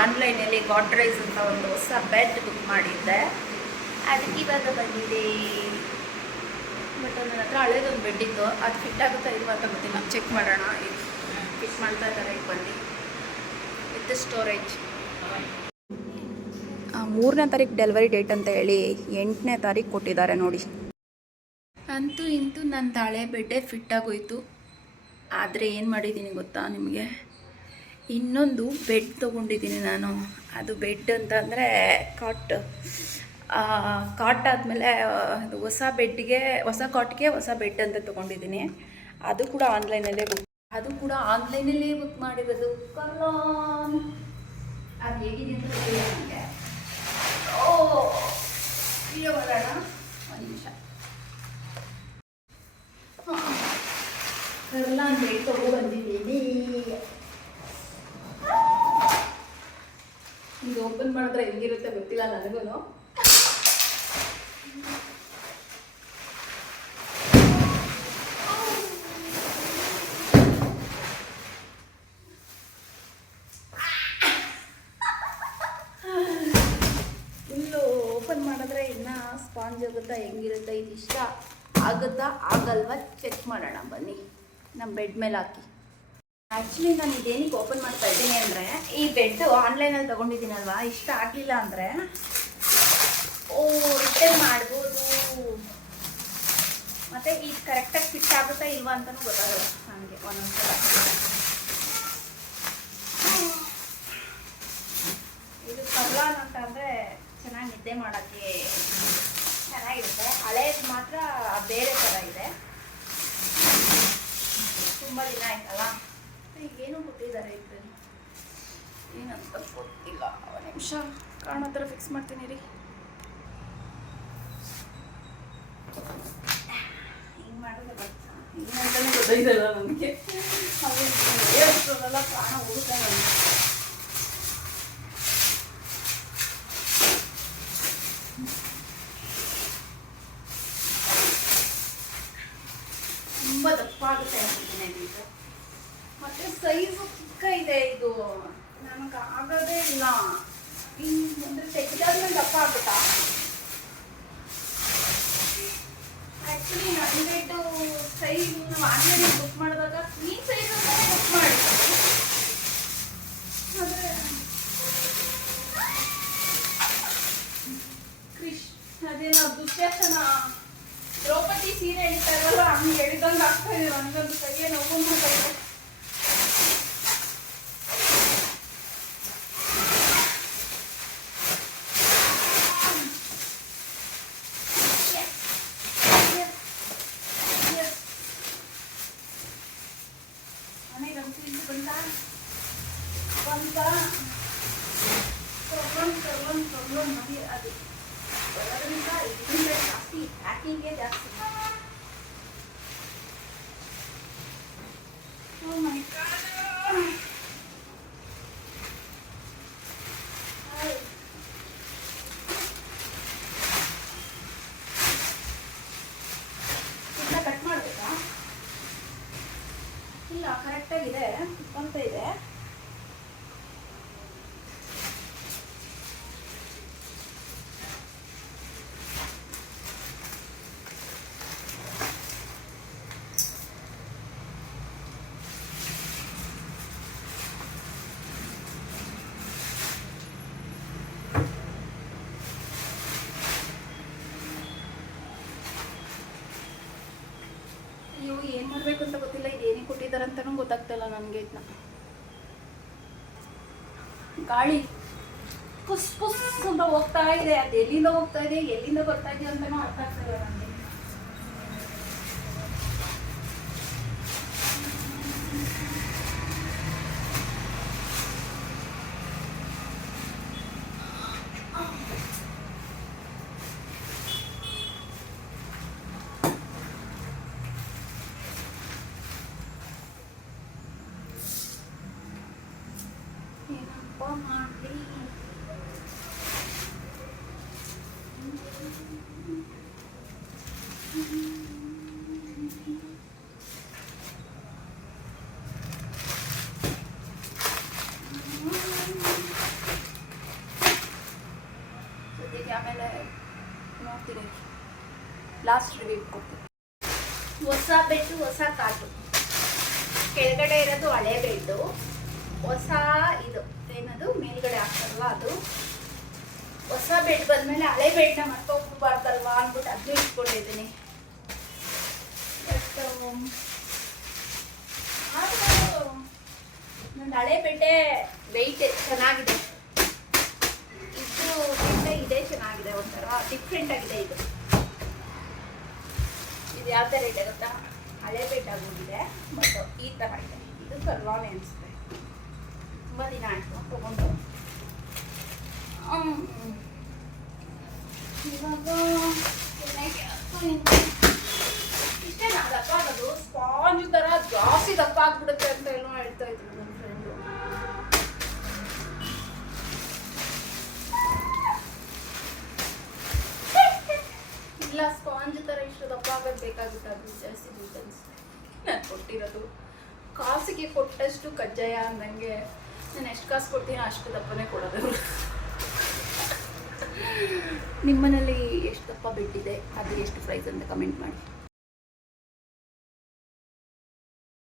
ಆನ್ಲೈನಲ್ಲಿ ರೈಸ್ ಅಂತ ಒಂದು ಹೊಸ ಬೆಡ್ ಬುಕ್ ಮಾಡಿದ್ದೆ. ಅದಕ್ಕೆ ಇವಾಗ ಬಂದಿದೆ. ಬಟ್ ನನ್ನ ಹತ್ರ ಹಳೇದೊಂದು ಬೆಡ್ ಇತ್ತು. ಅದು ಫಿಟ್ ಆಗುತ್ತಾ ಇಲ್ವಾ ಅಂತ ಗೊತ್ತಿಲ್ಲ. ಚೆಕ್ ಮಾಡೋಣ. ಫಿಟ್ ಮಾಡ್ತಾ ಇದ್ದಾರೆ ಈಗ ಬನ್ನಿ. ವಿತ್ ಸ್ಟೋರೇಜ್ ಮೂರನೇ ತಾರೀಕು ಡೆಲಿವರಿ ಡೇಟ್ ಅಂತ ಹೇಳಿ ಎಂಟನೇ ತಾರೀಕು ಕೊಟ್ಟಿದ್ದಾರೆ ನೋಡಿ. ಅಂತೂ ಇಂತೂ ನನ್ನ ತಾಳೆ ಬೆಡ್ಡೆ ಫಿಟ್ ಆಗೋಯ್ತು. ಆದರೆ ಏನು ಮಾಡಿದ್ದೀನಿ ಗೊತ್ತಾ ನಿಮಗೆ? ಇನ್ನೊಂದು ಬೆಡ್ ತೊಗೊಂಡಿದ್ದೀನಿ ನಾನು. ಅದು ಬೆಡ್ ಅಂತಂದರೆ ಕಾಟ್ ಕಾಟ್ ಆದಮೇಲೆ ಹೊಸ ಬೆಡ್ಗೆ ಹೊಸ ಕಾಟ್ಗೆ ಹೊಸ ಬೆಡ್ ಅಂತ ತೊಗೊಂಡಿದ್ದೀನಿ. ಅದು ಕೂಡ ಆನ್ಲೈನಲ್ಲೇ ಬುಕ್ ಅದು ಕೂಡ ಆನ್ಲೈನಲ್ಲೇ ಬುಕ್ ಮಾಡಿರೋದು. ಕಲಾನ್ ಅದು ಹೇಗಿದೆ ಅಂತ ಗೊತ್ತಿಲ್ಲ ನನಗೆ ಓ ವಿಡಿಯೋ ಮಾಡೋಣ ಒಂದು ನಿಮಿಷ ಎಲ್ಲ ಬೆಡ್ ತೊಗೊಬಂದಿದ್ದೀನಿ ಇದು ಓಪನ್ ಮಾಡಿದ್ರೆ ಹೆಂಗಿರುತ್ತೆ ಗೊತ್ತಿಲ್ಲ ನನಗೂ ಓಪನ್ ಮಾಡಿದ್ರೆ ಇನ್ನು ಸ್ಪಾಂಜ್ ಆಗುತ್ತಾ, ಹೆಂಗಿರುತ್ತೆ ಇದು ಇಷ್ಟ ಆಗುತ್ತಾ? ಆಗಲ್ವಾ? ಚೆಕ್ ಮಾಡೋಣ ಬನ್ನಿ. ನಮ್ಮ ಬೆಡ್ ಮೇಲೆ ಹಾಕಿ. ಆ್ಯಕ್ಚುಲಿ ನಾನು ಇದೇನಕ್ಕೆ ಓಪನ್ ಮಾಡ್ತಾ ಇದ್ದೀನಿ ಅಂದರೆ, ಈ ಬೆಡ್ ಆನ್ಲೈನಲ್ಲಿ ತೊಗೊಂಡಿದ್ದೀನಲ್ವಾ? ಇಷ್ಟ ಆಗಲಿಲ್ಲ ಅಂದರೆ, ಓ ರಿಟರ್ನ್ ಮಾಡ್ಬೋದು. ಮತ್ತು ಇದು ಕರೆಕ್ಟಾಗಿ ಫಿಟ್ ಆಗುತ್ತಾ ಇಲ್ವಾ ಅಂತಲೂ ಗೊತ್ತಾಗಲ್ಲ ನನಗೆ ಒಂದೊಂದ್ಸಲ. ಇದು ಕರ್ಲಾನ್ ಅಂತಂದರೆ ಚೆನ್ನಾಗಿ ನಿದ್ದೆ ಮಾಡೋಕ್ಕೆ ಚೆನ್ನಾಗಿರುತ್ತೆ. ಹಳೇದು ಮಾತ್ರ ಬೇರೆ ಥರ ಇದೆ. ತುಂಬ ದಿನ ಆಯ್ತಲ್ಲ? ಈಗೇನು ಕೊಟ್ಟಿದ್ದಾರೆ ಇದರಲ್ಲಿ? ಏನಂತ ಗೊತ್ತಿಲ್ಲ. ಒಂದು ನಿಮಿಷ. ಕಾಣೋ ಥರ ಫಿಕ್ಸ್ ಮಾಡ್ತೀನಿ ರೀ ಹಿಂಗೆ ಮಾಡೋದು ಗೊತ್ತಾಯ್ತಲ್ಲ ನನಗೆ. ಅವೆಲ್ಲ ಪ್ರಾಣ ಹೋಗುತ್ತೆ ನನಗೆ. ತುಂಬ ದಪ್ಪ ಆಗುತ್ತೆ ಅನ್ಸುತ್ತೆ ಮತ್ತೆ ಸೈಜ್ ಚಿಕ್ಕ ಇದೆ ಇದು. ನನಗೆ ಆಗೋದೇ ಇಲ್ಲ. ಇನ್ನು ತೆಗೆದಾದ್ಮೇಲೆ ದಪ್ಪ ಆಗುತ್ತಾ ಆ್ಯಕ್ಚುಲಿ ಹಂಡ್ರೆಡ್ ಸೈಜ್ ನಾವು ಆನ್ಲೈನ್ ಬುಕ್ ಮಾಡಿದಾಗ ಕ್ಲೀನ್ ಸೈಜ್ ಅಂತ ಬುಕ್ ಮಾಡಿ. ಆದರೆ ದ್ರೌಪದಿ ಸೀರೆ ಹೇಳ್ತಾರಲ್ಲ ಹಂಗೆ ಎಳಿದಂಗೆ ಆಗ್ತಾ ಇದೆ. ನನಗೊಂದು ಕೈಯೇ ನೋವು ಮಾಡ್ತಾ ಇದೆ. ಪ್ರಾಬ್ಲಮ್ ತಗೊಂಡು ಪ್ರಾಬ್ಲಮ್ ಮಾಡಿ ಅದು. ಅದರಿಂದ ಇದರಿಂದ ಜಾಸ್ತಿ ಪ್ಯಾಕಿಂಗೇ ಜಾಸ್ತಿ. Oh my god. ಕಟ್ ಮಾಡಬೇಕಾ? ಇಲ್ಲ ಕರೆಕ್ಟಾಗಿದೆ ಅಂತ ಇದೆ ಅಯ್ಯೋ ಏನು ಮಾಡಬೇಕು ಅಂತ ಗೊತ್ತಿಲ್ಲ ಇದು ಏನೇ ಕೊಟ್ಟಿದ್ದಾರೆ ಅಂತಲೂ ಗೊತ್ತಾಗ್ತಿಲ್ಲ ನನಗೆ ಇದನ್ನ ಗಾಳಿ ಪುಸ್ ಪುಸ್ ಅಂತ ಹೋಗ್ತಾ ಇದೆ. ಅದು ಎಲ್ಲಿಂದ ಹೋಗ್ತಾ ಇದೆ, ಎಲ್ಲಿಂದ ಬರ್ತಾ ಇದೆ ಅಂತಲೂ ಅರ್ಥ ಆಗ್ತಿಲ್ಲ ಆಮೇಲೆ ನೋಡ್ತೀನಿ. ಲಾಸ್ಟ್ ರಿವ್ಯೂ ಕೊಡ್ತೀನಿ. ಹೊಸ ಬೆಡ್ಡು, ಹೊಸ ಕಾಟು. ಕೆಳಗಡೆ ಇರೋದು ಹಳೆ ಬೆಡ್ಡು. ಹೊಸ ಇದು, ಏನದು? ಮೇಲ್ಗಡೆ ಹಾಕ್ತಾರಲ್ಲ ಅದು? ಹೊಸ ಬೆಡ್ ಬಂದ್ಮೇಲೆ ಹಳೆ ಬೆಡ್ನ ಮರ್ತೋಗ್ಬಾರ್ದಲ್ವಾ ಅಂದ್ಬಿಟ್ಟು ಅದನ್ನೂ ಇಟ್ಕೊಂಡಿದ್ದೀನಿ. ಬಟ್ ನನ್ನ ಹಳೆ ಬೆಡ್ಡೆ ವೆಯ್ಟ್ ಚೆನ್ನಾಗಿದೆ ಇದು ಬೆಡ್ಡೆ ಇದೇ ಚೆನ್ನಾಗಿದೆ ಒಂಥರ ಡಿಫ್ರೆಂಟ್ ಆಗಿದೆ ಇದು. ಇದು ಯಾವ ಥರ ಇದೆ ಗೊತ್ತಾ? ಹಳೆ ಬೆಡ್ ಮತ್ತು ಈ ಥರ ಇದೆ. ಇದು ಕರ್ವಾನೆ ಅನಿಸುತ್ತೆ ತುಂಬ ದಿನ ಆಯಿತು ತೊಗೊಂಡು. ಇವಾಗ. ಇಷ್ಟೇ ನಾ ದಪ್ಪ ಆಗೋದು ಸ್ಪಾಂಜ್ ಥರ ಜಾಸ್ತಿ ದಪ್ಪ ಆಗ್ಬಿಡುತ್ತೆ ಅಂತ ಏನೋ ಹೇಳ್ತಾ ಇದ್ರು. ಆಗೋದು ಬೇಕಾಗುತ್ತೆ ಅದು ಜಾಸ್ತಿ ಅನಿಸುತ್ತೆ ನಾನು ಕೊಟ್ಟಿರೋದು. ಕಾಸಿಗೆ ಕೊಟ್ಟಷ್ಟು ಕಜ್ಜಾಯ ಅಂದಂಗೆ ನಾನು ಎಷ್ಟು ಕಾಸು ಕೊಡ್ತೀನೋ ಅಷ್ಟು ದಪ್ಪನೇ ಕೊಡೋದು. ನಿಮ್ಮನೇಲಿ ಎಷ್ಟು ದಪ್ಪ ಬಿಟ್ಟಿದೆ ಅದು ಎಷ್ಟು ಪ್ರೈಸ್ ಅಂತ ಕಮೆಂಟ್ ಮಾಡಿ.